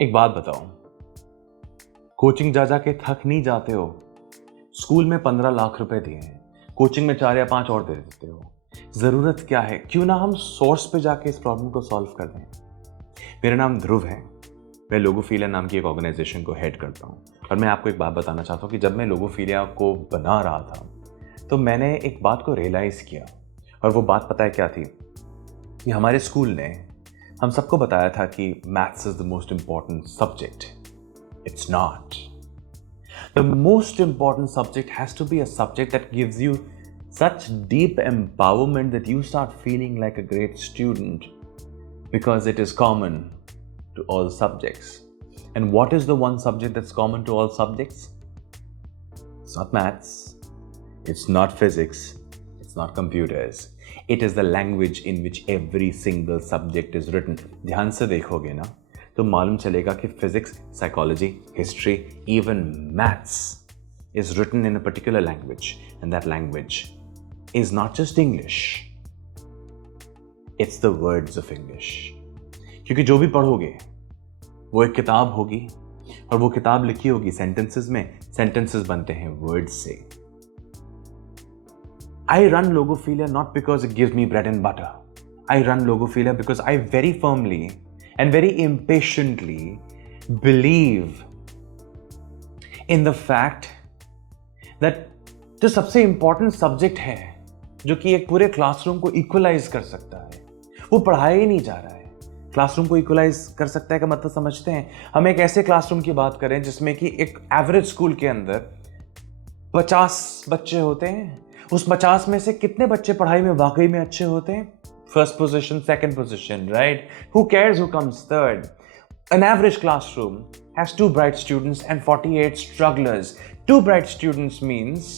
एक बात बताओ, कोचिंग जा जा के थक नहीं जाते हो? स्कूल में 15 लाख रुपए दिए हैं, कोचिंग में 4 या 5 और दे देते हो। ज़रूरत क्या है? क्यों ना हम सोर्स पे जाके इस प्रॉब्लम को सॉल्व कर दें। मेरा नाम ध्रुव है, मैं लोगोफीलिया नाम की एक ऑर्गेनाइजेशन को हेड करता हूँ। और मैं आपको एक बात बताना चाहता हूँ कि जब मैं लोगोफीलिया को बना रहा था तो मैंने एक बात को रियलाइज़ किया। और वो बात पता है क्या थी? कि हमारे स्कूल ने हम सबको बताया था कि maths is the most important subject. It's not. The most important subject has to be a subject that gives you such deep empowerment that you start feeling like a great student because it is common to all subjects. And what is the one subject that's common to all subjects? It's not maths, it's not physics, it's not computers. It is the language in which every single subject is written. ध्यान से देखोगे ना तो मालूम चलेगा कि physics, psychology, history, even maths is written in a particular language, and that language is not just English, it's the words of English. क्योंकि जो भी पढ़ोगे वो एक किताब होगी और वो किताब लिखी होगी सेंटेंसेस में। सेंटेंसेस बनते हैं वर्ड्स से। I run Logofilia not because it gives me bread and butter. I run Logofilia because I very firmly and very impatiently believe in the fact that जो सबसे इंपॉर्टेंट सब्जेक्ट है जो कि एक पूरे क्लासरूम को इक्वलाइज कर सकता है वो पढ़ाया ही नहीं जा रहा है। क्लासरूम को इक्वलाइज कर सकता है का मतलब समझते हैं? हम एक ऐसे क्लासरूम की बात करें जिसमें कि एक एवरेज स्कूल के अंदर 50 बच्चे होते हैं। उस 50 में से कितने बच्चे पढ़ाई में वाकई में अच्छे होते हैं? First position, second position, right? Who cares who comes third? An average classroom has 2 bright students and 48 strugglers. 2 bright students means,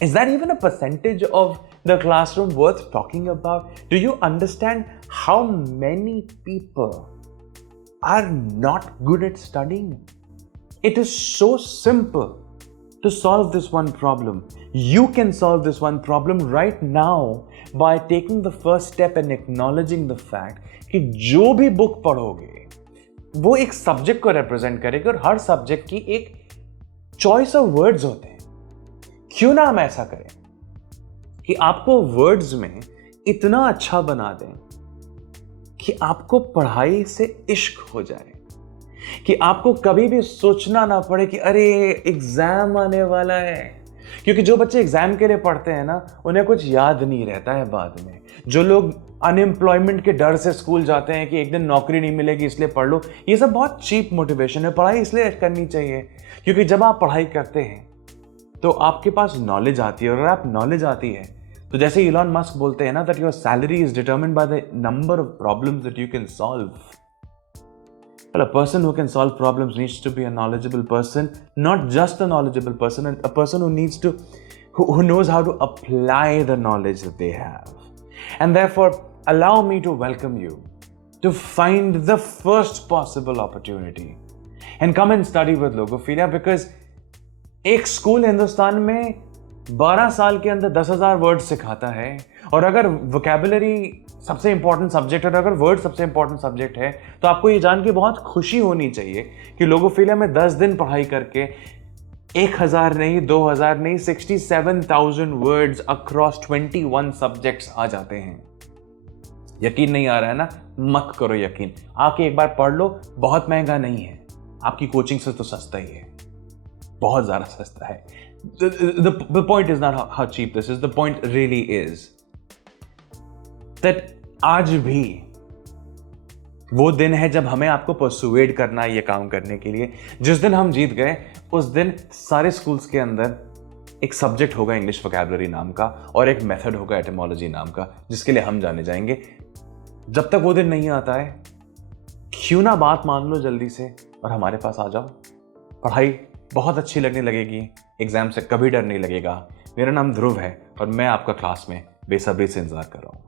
is that even a percentage of the classroom worth talking about? Do you understand how many people are not good at studying? It is so simple to solve this one problem. You can solve this one problem right now by taking the first step and acknowledging the fact कि जो भी book पढ़ोगे वो एक subject को represent करेगी और हर subject की एक चॉइस ऑफ वर्ड्स होते हैं। क्यों ना हम ऐसा करें कि आपको वर्ड्स में इतना अच्छा बना दें कि आपको पढ़ाई से इश्क हो जाए, कि आपको कभी भी सोचना ना पड़े कि अरे एग्जाम आने वाला है। क्योंकि जो बच्चे एग्जाम के लिए पढ़ते हैं ना उन्हें कुछ याद नहीं रहता है बाद में। जो लोग अनएम्प्लॉयमेंट के डर से स्कूल जाते हैं कि एक दिन नौकरी नहीं मिलेगी इसलिए पढ़ लो, ये सब बहुत चीप मोटिवेशन है। पढ़ाई इसलिए करनी चाहिए क्योंकि जब आप पढ़ाई करते हैं तो आपके पास नॉलेज आती है, और अगर आप नॉलेज आती है तो जैसे इलॉन मस्क बोलते हैं ना that your salary is determined by the number of problems that you can solve. But a person who can solve problems needs to be a knowledgeable person, not just a knowledgeable person, and a person who knows how to apply the knowledge that they have. And therefore, allow me to welcome you to find the first possible opportunity and come and study with Logofilia, because एक school Hindustan में 12 साल के अंदर 10,000 word सिखाता है। और अगर vocabulary सबसे इंपॉर्टेंट सब्जेक्ट है और अगर वर्ड सबसे इंपॉर्टेंट सब्जेक्ट है तो आपको ये जान के बहुत खुशी होनी चाहिए कि लोगोफिलिया में 10 दिन पढ़ाई करके 1,000 नहीं, 2,000 नहीं, 67,000 वर्ड्स अक्रॉस 21 सब्जेक्ट्स आ जाते हैं। यकीन नहीं आ रहा है ना? मत करो यकीन, आके एक बार पढ़ लो। बहुत महंगा नहीं है, आपकी कोचिंग से तो सस्ता ही है, बहुत ज़्यादा सस्ता है। The point is not how cheap this is. The point really is that आज भी वो दिन है जब हमें आपको परसुएड करना है ये काम करने के लिए। जिस दिन हम जीत गए उस दिन सारे स्कूल्स के अंदर एक सब्जेक्ट होगा इंग्लिश वोकैबुलरी नाम का और एक मेथड होगा एटिमोलॉजी नाम का, जिसके लिए हम जाने जाएंगे। जब तक वो दिन नहीं आता है क्यों ना बात मान लो जल्दी से और हमारे पास आ जाओ। पढ़ाई बहुत अच्छी लगने लगेगी, एग्जाम से कभी डर नहीं लगेगा। मेरा नाम ध्रुव है और मैं आपका क्लास में बेसब्री से इंतजार कर रहा हूँ।